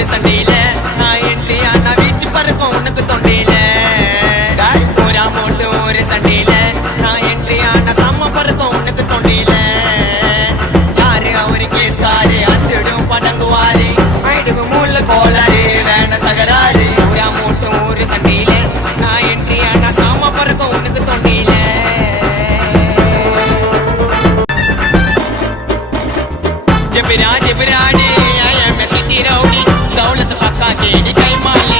ஒரு சண்டையில நான் என்ட்ரி ஆனா வீச்சு பறக்கும் உனக்கு தொண்டையில ஒரு அமௌண்ட் ஒரு சண்டையில நான் என்ட்ரி ஆனா சம்ம பறக்கும் உனக்கு தொண்டையில யாரு அவரு கேஸ்காரு அத்திடும் படங்குவாரு ஆயிடுவு மூல கோளாறு வேண தகராறு ஒரு அமௌண்ட் ஒரு சண்டையில நான் என்ட்ரி ஆனா சம்ம பறக்கும் உனக்கு தொண்டையில जबरा जबराने आया मैं सिटी रौड़ी दौलत पक्का के कई माले